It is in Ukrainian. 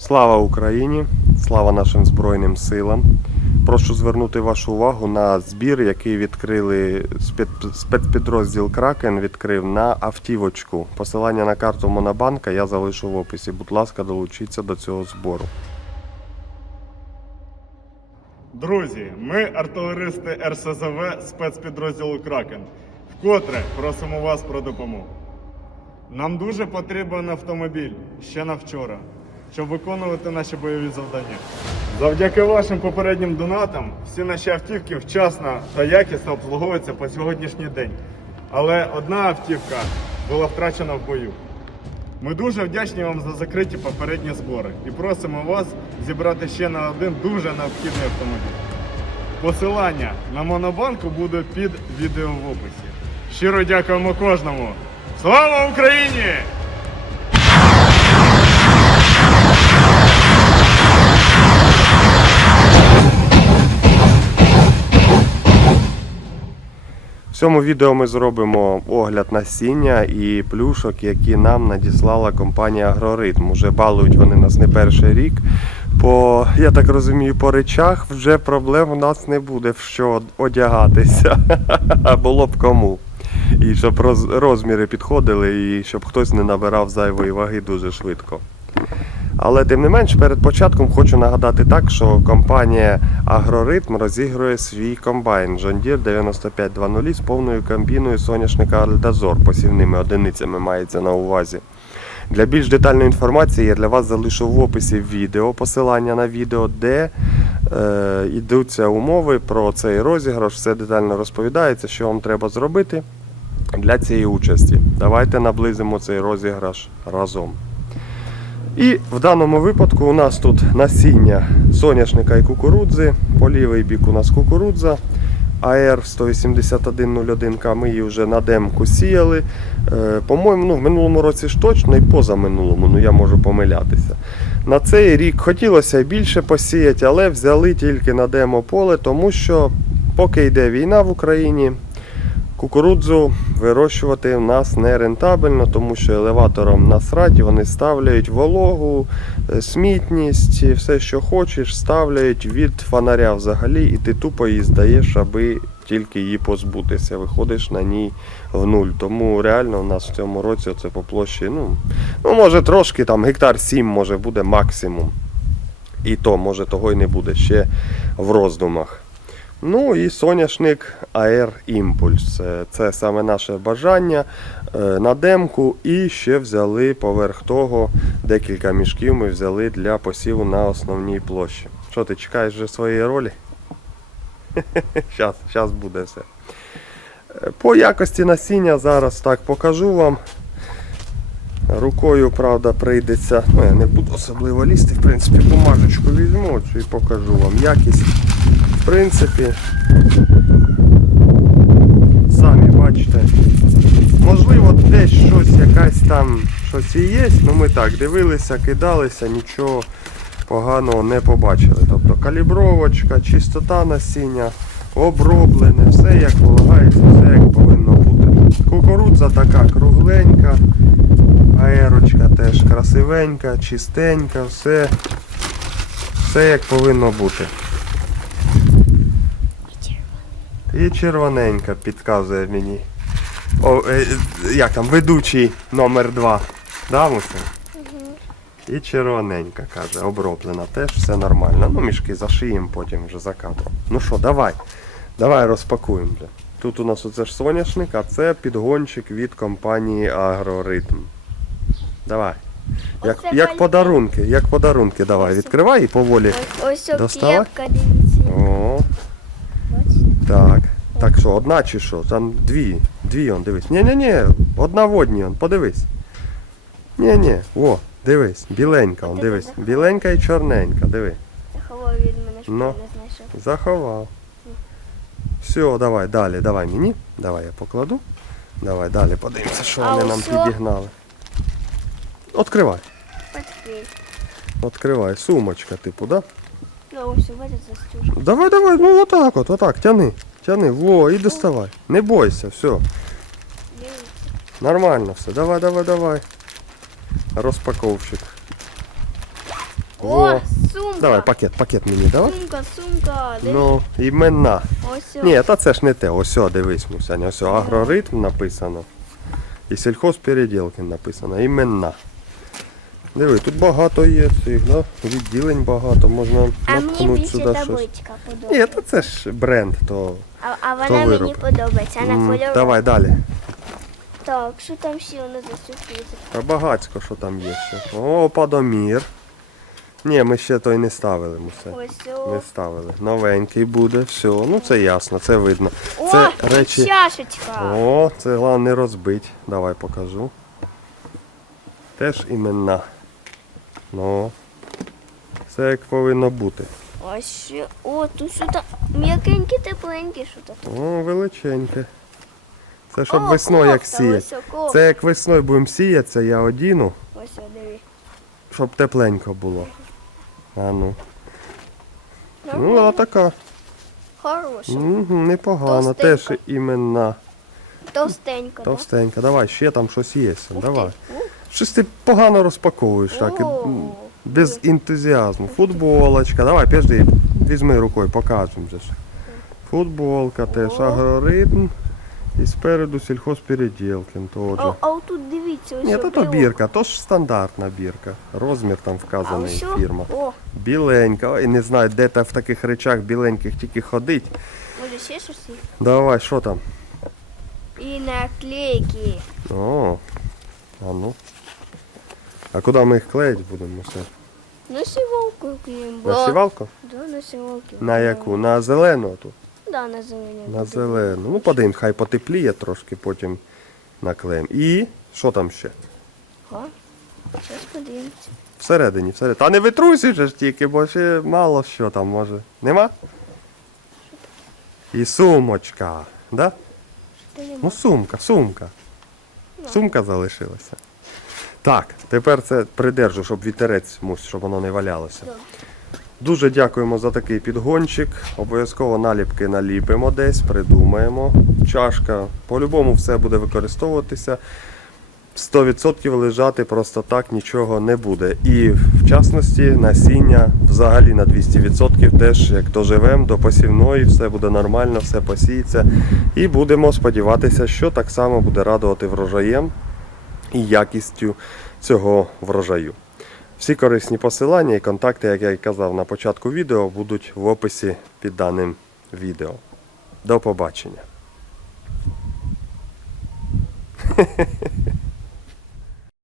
Слава Україні! Слава нашим Збройним силам! Прошу звернути вашу увагу на збір, який відкрили спецпідрозділ Кракен відкрив на автівочку. Посилання на карту Монобанка я залишу в описі. Будь ласка, долучіться до цього збору. Друзі, ми артилеристи РСЗВ спецпідрозділу Кракен. Вкотре просимо вас про допомогу. Нам дуже потрібен автомобіль ще на вчора, щоб виконувати наші бойові завдання. Завдяки вашим попереднім донатам всі наші автівки вчасно та якісно обслуговуються по сьогоднішній день. Але одна автівка була втрачена в бою. Ми дуже вдячні вам за закриті попередні збори і просимо вас зібрати ще на один дуже необхідний автомобіль. Посилання на монобанку буде під відео в описі. Щиро дякуємо кожному. Слава Україні! Цьому відео ми зробимо огляд насіння і плюшок, які нам надіслала компанія Агроритм. Уже балують вони нас не перший рік. По, я так розумію, по речах вже проблем у нас не буде що одягатися. Було б кому. І щоб розміри підходили, і щоб хтось не набирав зайвої ваги дуже швидко. Але тим не менш, перед початком хочу нагадати так, що компанія Агроритм розігрує свій комбайн John Deere 9520 з повною комбіною соняшника Альдазор, посівними одиницями мається на увазі. Для більш детальної інформації я для вас залишу в описі відео, посилання на відео, де е, йдуться умови про цей розіграш, все детально розповідається, що вам треба зробити для цієї участі. Давайте наблизимо цей розіграш разом. І в даному випадку у нас тут насіння соняшника і кукурудзи. По лівий бік у нас кукурудза. АР 18101К ми її вже на демку сіяли. Е, По-моєму, ну, в минулому році ж точно і позаминулому, ну я можу помилятися. На цей рік хотілося більше посіяти, але взяли тільки на демо поле, тому що поки йде війна в Україні, Кукурудзу вирощувати в нас не рентабельно, тому що елеватором насрать вони ставляють вологу, е, смітність, все, що хочеш, ставляють від фонаря взагалі, і ти тупо її здаєш, аби тільки її позбутися. Виходиш на ній в нуль. Тому реально у нас в цьому році це по площі, ну, ну може трошки там гектар 7 може буде максимум. І то, може, того й не буде ще в роздумах. Ну і соняшник AR Impulse. Це, це саме наше бажання е, на демку. І ще взяли поверх того декілька мішків ми взяли для посіву на основній площі. Що ти чекаєш вже своєї ролі? Щас, щас буде все. Е, По якості насіння зараз так покажу вам. Рукою, правда, прийдеться. Ну, я не буду особливо лізти, в принципі, бумажечку візьму і покажу вам якість. В принципі, самі бачите. Можливо, десь щось, якась там щось і є, ну ми так дивилися, кидалися, нічого поганого не побачили. Тобто калібровочка, чистота насіння, оброблене, все як полагається, все як повинно бути. Кукурудза така кругленька, аерочка теж красивенька, чистенька, все, все як повинно бути. І червоненька підказує мені. О, е, як там, ведучий номер 2. Да, Муся? І червоненька, каже, оброблена теж все нормально. Ну, мішки зашиємо потім вже за кадром. Ну що, давай. Давай розпакуємо вже. Тут у нас оце ж соняшник, а це підгончик від компанії Агроритм. Давай. Як, Оце як пальто. подарунки, як подарунки, давай, відкривай і поволі. Ось ось Достала? кепка, дивіться. О? Так. Так що, одна чи що? Там дві. Дві он, дивись. Ні-ні-ні, одна в одній он, подивись. Ні-ні, о, дивись, біленька, он, дивись. Біленька і чорненька, диви. Заховав від мене, щоб Ну. не знайшов. Заховав. Все, давай, далі, давай мені. Давай я покладу. Давай далі подивимося, що А вони нам усьо? підігнали. Откривай, Подпій. откривай. Сумочка, типу, да? Ось застюжка. Давай, давай, ну отак от, отак, тяни. Тяни, во, і доставай. Не бойся, все. Нормально все. Давай, давай, давай. Розпаковщик. О, сумка. Давай пакет, пакет мені давай. Сумка, сумка. Де Ну, імена. Ось. Ні, та це ж не те. Ось, о, дивись, Мусяня. Ось о, агроритм написано. І сільхозпереділки написано. Імена. Диви, тут багато є цих, да? відділень багато, можна А мені більше сюди щось. табличка Ні, подобається. то це ж бренд, то. А, а то вона вироб. мені подобається. Вона М, кольорова. Давай далі. Так, що там ще нас за сюрпризи? А багацько, що там є ще. О, Падомір. Ні, ми ще той не ставили мусе. Ось о. Не ставили. Новенький буде, все. Ну це ясно, це видно. О, Це речі. чашечка. О, це головне не розбить. Давай покажу. Теж імена. Ну. Все як повинно бути. Ось ще. О, тут що там м'якенькі, тепленькі, що тут. О, величеньке. Це щоб О, весною як кофта, о, кофта. Це як весною будемо сіятися, я одіну, Ось о, диви. щоб тепленько було. А ну. Ну, а така. Хороша. Угу, непогано. Товстенька. Теж імена. Товстенька? Товстенька. Давай, ще там щось є. Ух ти. Щось ти погано розпаковуєш. Так, О. без ентузіазму. Футболочка. Давай, підожди, візьми рукою, покажемо же. Футболка теж, агроритм. І спереду сільхозпереділки теж. А, а отут дивіться, ось Ні, то, бірка, то ж стандартна бірка. Розмір там вказаний, о, фірма. О, Біленька. Ой, не знаю, де та в таких речах біленьких тільки ходить. може ще щось? Давай, що там? І наклейки. О, а ну. А куди ми їх клеїти будемо? Все? На сівалку клеїмо. На сівалку? Да, на сівалку. На яку? На зелену тут? Да, на зелену. На зелену. Ну, подивимо, хай потепліє трошки, потім наклеїмо. І що там ще? Ага. Зараз подивимося. Всередині, всередині. Та не витрусюй ж тільки, бо ще мало що там може. Нема? І сумочка. Да? Ну, сумка, сумка. Сумка залишилася. Так, тепер це придержу, щоб вітерець мусь, щоб воно не валялося. Дуже дякуємо за такий підгончик. Обов'язково наліпки наліпимо десь, придумаємо. Чашка. По-любому все буде використовуватися. 100% лежати просто так нічого не буде. І в частності насіння взагалі на 200% теж як доживемо до посівної, все буде нормально, все посіється. І будемо сподіватися, що так само буде радувати врожаєм і якістю цього врожаю. Всі корисні посилання і контакти, як я і казав на початку відео, будуть в описі під даним відео. До побачення.